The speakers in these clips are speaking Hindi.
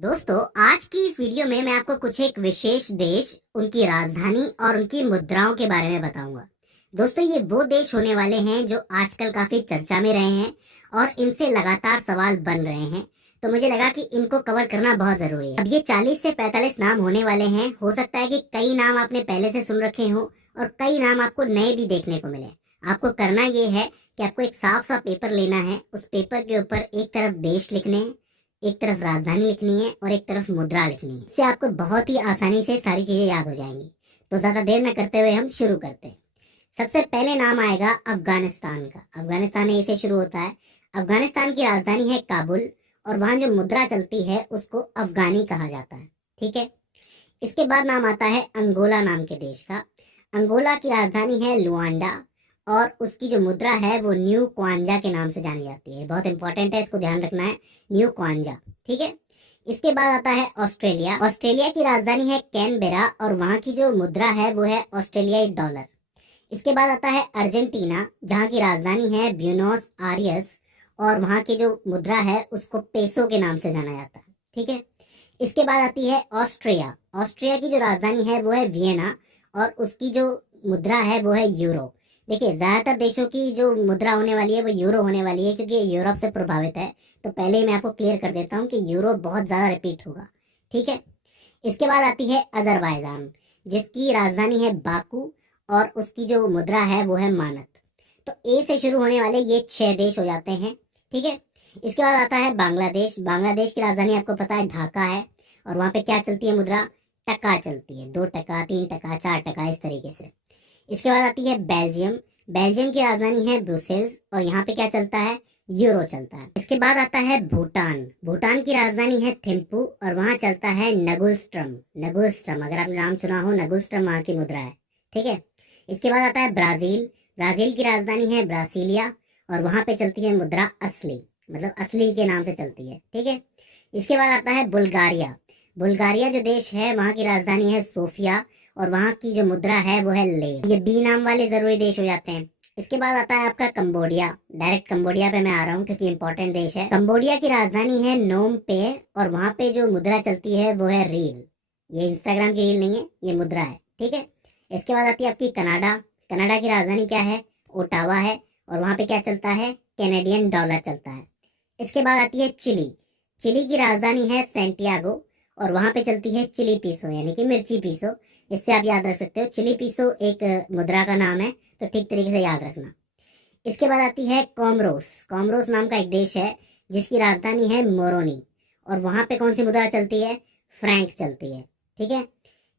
दोस्तों, आज की इस वीडियो में मैं आपको कुछ एक विशेष देश, उनकी राजधानी और उनकी मुद्राओं के बारे में बताऊंगा। दोस्तों, ये वो देश होने वाले हैं जो आजकल काफी चर्चा में रहे हैं और इनसे लगातार सवाल बन रहे हैं। तो मुझे लगा कि इनको कवर करना बहुत जरूरी है। अब ये 40 से 45 नाम होने वाले हैं। हो सकता है कि कई नाम आपने पहले से सुन रखे हो और कई नाम आपको नए भी देखने को मिले। आपको करना ये है कि आपको एक साफ सा पेपर लेना है। उस पेपर के ऊपर एक तरफ देश लिखने हैं, एक तरफ राजधानी लिखनी है और एक तरफ मुद्रा लिखनी है। इससे आपको बहुत ही आसानी से सारी चीजें याद हो जाएंगी। तो ज्यादा देर न करते हुए हम शुरू करते हैं। सबसे पहले नाम आएगा अफगानिस्तान का। अफगानिस्तान ए से शुरू होता है। अफगानिस्तान की राजधानी है काबुल और वहां जो मुद्रा चलती है उसको अफगानी कहा जाता है। ठीक है। इसके बाद नाम आता है अंगोला नाम के देश का। अंगोला की राजधानी है लुआंडा और उसकी जो मुद्रा है वो न्यू क्वांजा के नाम से जानी जाती है। बहुत इंपॉर्टेंट है, इसको ध्यान रखना है, न्यू क्वांजा। ठीक है। इसके बाद आता है ऑस्ट्रेलिया। ऑस्ट्रेलिया की राजधानी है कैनबेरा और वहां की जो मुद्रा है वो है ऑस्ट्रेलियाई डॉलर। इसके बाद आता है अर्जेंटीना, जहाँ की राजधानी है ब्यूनोस आयर्स और वहां की जो मुद्रा है उसको पेसो के नाम से जाना जाता है। ठीक है। इसके बाद आती है ऑस्ट्रिया। ऑस्ट्रिया की जो राजधानी है वो है वियना और उसकी जो मुद्रा है वो है यूरो। देखिए, ज्यादातर देशों की जो मुद्रा होने वाली है वो यूरो होने वाली है क्योंकि ये यूरोप से प्रभावित है। तो पहले ही मैं आपको क्लियर कर देता हूँ कि यूरो बहुत ज्यादा रिपीट होगा। ठीक है। इसके बाद आती है अजरबैजान, जिसकी राजधानी है बाकू और उसकी जो मुद्रा है वो है मानत। तो ए से शुरू होने वाले ये 6 देश हो जाते हैं। ठीक है। इसके बाद आता है बांग्लादेश। बांग्लादेश की राजधानी आपको पता है ढाका है और वहां पे क्या चलती है मुद्रा? टका चलती है। 2 टका, 3 टका, 4 टका, इस तरीके से। इसके बाद आती है बेल्जियम। बेल्जियम की राजधानी है ब्रुसेल्स और यहाँ पे क्या चलता है? यूरो चलता है। इसके बाद आता है भूटान। भूटान की राजधानी है थिम्पू और वहां चलता है नगुलस्ट्रम। नगुलस्ट्रम, अगर आपने नाम सुना हो, नगुलस्ट्रम वहां की मुद्रा है। ठीक है। इसके बाद आता है ब्राजील। ब्राजील की राजधानी है ब्रासीलिया और वहां पे चलती है मुद्रा असली, मतलब असली के नाम से चलती है। ठीक है। इसके बाद आता है बुल्गारिया। बुल्गारिया जो देश है वहां की राजधानी है सोफिया और वहां की जो मुद्रा है वो है ले। ये बी नाम वाले जरूरी देश हो जाते हैं। इसके बाद आता है आपका कंबोडिया। डायरेक्ट कंबोडिया पे मैं आ रहा हूँ क्योंकि इंपॉर्टेंट देश है। कंबोडिया की राजधानी है नोम पे और वहां पे जो मुद्रा चलती है वो है रील। ये इंस्टाग्राम की रील नहीं है, ये मुद्रा है। ठीक है। इसके बाद आती है आपकी कनाडा। कनाडा की राजधानी क्या है? ओटावा है और वहां पे क्या चलता है? कैनेडियन डॉलर चलता है। इसके बाद आती है चिली। चिली की राजधानी है सेंटियागो और वहां पे चलती है चिली पीसो, यानी कि मिर्ची पीसो। इससे आप याद रख सकते हो, चिली पीसो एक मुद्रा का नाम है, तो ठीक तरीके से याद रखना। इसके बाद आती है कोमरोस। कोमरोस नाम का एक देश है जिसकी राजधानी है मोरोनी और वहां पे कौन सी मुद्रा चलती है? फ्रैंक चलती है। ठीक है।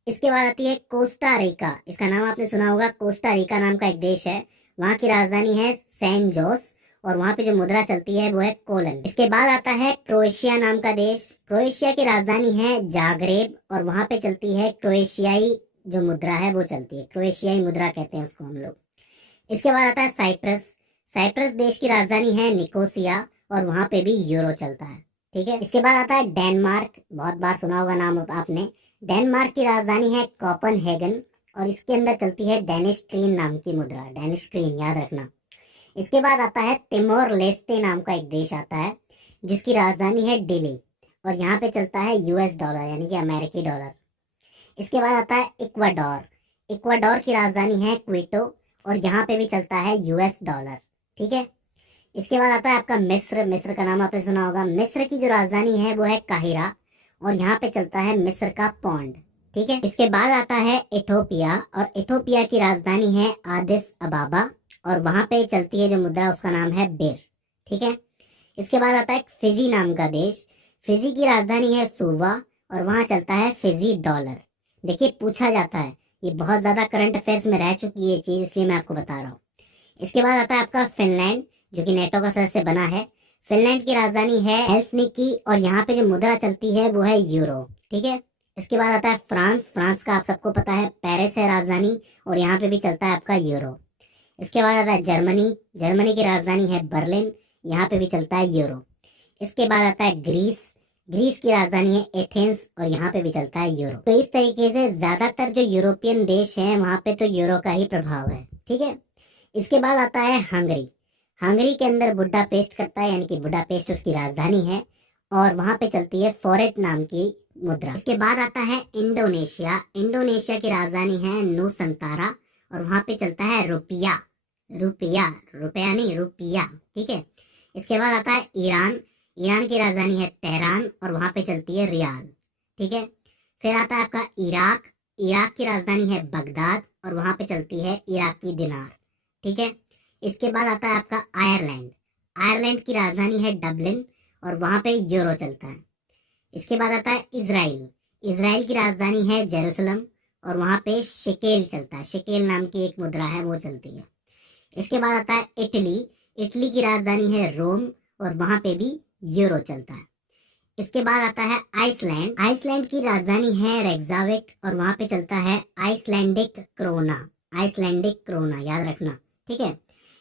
इसके बाद आती है कोस्टा रिका। इसका नाम आपने सुना होगा, कोस्टा रिका नाम का एक देश है। वहां की राजधानी है सैन जोस और वहां पे जो मुद्रा चलती है वो है कोलन। इसके बाद आता है क्रोएशिया नाम का देश। क्रोएशिया की राजधानी है जागरेब और वहां पे चलती है क्रोएशियाई जो मुद्रा है वो चलती है। क्रोएशियाई मुद्रा कहते हैं उसको हम लोग। इसके बाद आता है साइप्रस। साइप्रस देश की राजधानी है निकोसिया और वहां पे भी यूरो चलता है। ठीक है। इसके बाद आता है डेनमार्क। बहुत बार सुना होगा नाम आपने। डेनमार्क की राजधानी है कोपनहेगन और इसके अंदर चलती है डेनिश क्रीन नाम की मुद्रा। डेनिश क्रीन याद रखना। इसके बाद आता है तिमोर लेस्ते नाम का एक देश आता है जिसकी राजधानी है दिल्ली और यहाँ पे चलता है यूएस डॉलर, यानी कि अमेरिकी डॉलर। इसके बाद आता है इक्वाडोर। इक्वाडोर की राजधानी है क्विटो और यहाँ पे भी चलता है यूएस डॉलर। ठीक है। इसके बाद आता है आपका मिस्र। मिस्र का नाम आपने सुना होगा। मिस्र की जो राजधानी है वो है काहिरा और यहाँ पे चलता है मिस्र का पौंड। ठीक है। इसके बाद आता है इथोपिया और इथोपिया की राजधानी है आदिस अबाबा और वहां पे चलती है जो मुद्रा उसका नाम है बिर। ठीक है। इसके बाद आता है फिजी नाम का देश। फिजी की राजधानी है सुवा और वहां चलता है फिजी डॉलर। देखिए, पूछा जाता है, ये बहुत ज्यादा करंट अफेयर्स में रह चुकी है ये चीज, इसलिए मैं आपको बता रहा हूँ। इसके बाद आता है आपका फिनलैंड, जो कि नेटो का सदस्य बना है। फिनलैंड की राजधानी है हेल्सिंकी और यहाँ पे जो मुद्रा चलती है वो है यूरो। ठीक है। इसके बाद आता है फ्रांस। फ्रांस का आप सबको पता है पेरिस है राजधानी और यहाँ पे भी चलता है आपका यूरो। इसके बाद आता है जर्मनी। जर्मनी की राजधानी है बर्लिन, यहाँ पे भी चलता है यूरो। इसके बाद आता है ग्रीस। ग्रीस की राजधानी है एथेंस और यहाँ पे भी चलता है यूरो। तो इस तरीके से ज्यादातर जो यूरोपियन देश हैं वहां पे तो यूरो का ही प्रभाव है। ठीक है। इसके बाद आता है हंगरी। हंगरी के अंदर बुडापेस्ट करता है, यानी कि बुडापेस्ट उसकी राजधानी है और वहां पे चलती है फॉरेट नाम की मुद्रा। इसके बाद आता है इंडोनेशिया। इंडोनेशिया की राजधानी है नूसंतारा और वहां पे चलता है रुपया। रुपया, रुपया नहीं, रुपया, ठीक है। इसके बाद आता है ईरान। ईरान की राजधानी है तेहरान और वहां पे चलती है रियाल, ठीक है। फिर आता है आपका इराक। इराक की राजधानी है बगदाद और वहां पे चलती है इराकी दिनार, ठीक है। इसके बाद आता है आपका आयरलैंड। आयरलैंड की राजधानी है डबलिन और वहां पे यूरो चलता है। इसके बाद आता है इजराइल। इजराइल की राजधानी है जेरूसलम और वहां पे शिकेल चलता है। शिकेल नाम की एक मुद्रा है, वो चलती है। इसके बाद आता है इटली। इटली की राजधानी है रोम और वहां पे भी यूरो चलता है। इसके बाद आता है आइसलैंड। आइसलैंड की राजधानी है रेक्जाविक और वहां पे चलता है आइसलैंडिक क्रोना। आइसलैंडिक क्रोना याद रखना, ठीक है।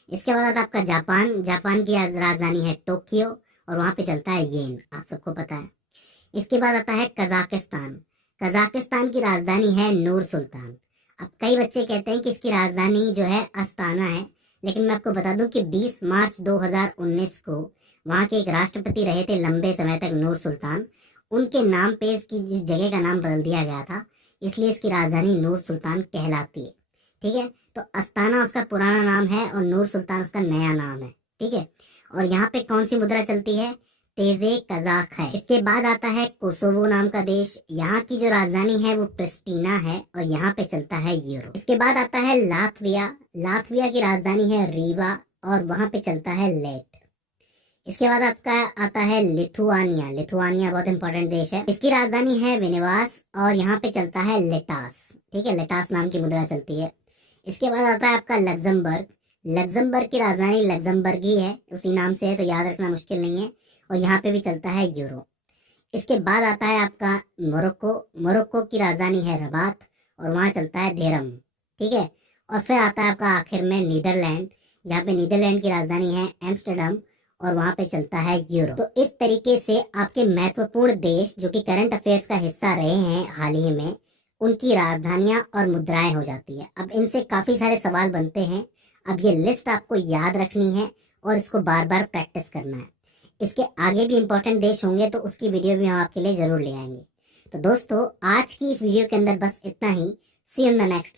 इसके बाद आता है आपका जापान। जापान की राजधानी है टोक्यो और वहां पे चलता है येन, आप सबको पता है। इसके बाद आता है कजाकिस्तान। कजाकिस्तान की राजधानी है नूर सुल्तान। अब कई बच्चे कहते हैं कि इसकी राजधानी जो है अस्ताना है, लेकिन मैं आपको बता दूं कि 20 मार्च 2019 को वहां के एक राष्ट्रपति रहे थे लंबे समय तक, नूर सुल्तान। उनके नाम पे इसकी जिस जगह का नाम बदल दिया गया था, इसलिए इसकी राजधानी नूर सुल्तान कहलाती है, ठीक है। तो अस्ताना उसका पुराना नाम है और नूर सुल्तान उसका नया नाम है, ठीक है। और यहाँ पे कौन सी मुद्रा चलती है? तेजे कजाक है। इसके बाद आता है कोसोवो नाम का देश। यहाँ की जो राजधानी है वो प्रिस्टीना है और यहाँ पे चलता है यूरो। इसके बाद आता है लातविया। लातविया की राजधानी है रीवा और वहां पे चलता है लेट। इसके बाद आपका आता है लिथुआनिया। लिथुआनिया बहुत इंपॉर्टेंट देश है। इसकी राजधानी है विनिवास और यहाँ पे चलता है लेटास, ठीक है। लेटास नाम की मुद्रा चलती है। इसके बाद आता है आपका लग्जमबर्ग। लग्जमबर्ग की राजधानी लग्जमबर्ग ही है, उसी नाम से है, तो याद रखना मुश्किल नहीं है। और यहाँ पे भी चलता है यूरो। इसके बाद आता है आपका मोरक्को। मोरक्को की राजधानी है रबात और वहाँ चलता है धेरम, ठीक है। और फिर आता है आपका आखिर में नीदरलैंड, जहाँ पे नीदरलैंड की राजधानी है एम्स्टर्डम और वहाँ पे चलता है यूरो। तो इस तरीके से आपके महत्वपूर्ण देश जो कि करंट अफेयर्स का हिस्सा रहे हैं हाल ही में, उनकी राजधानियां और मुद्राएं हो जाती है। अब इनसे काफी सारे सवाल बनते हैं। अब ये लिस्ट आपको याद रखनी है और इसको बार बार प्रैक्टिस करना है। इसके आगे भी इंपॉर्टेंट देश होंगे तो उसकी वीडियो भी हम आपके लिए जरूर ले आएंगे। तो दोस्तों, आज की इस वीडियो के अंदर बस इतना ही। सी यू इन द नेक्स्ट।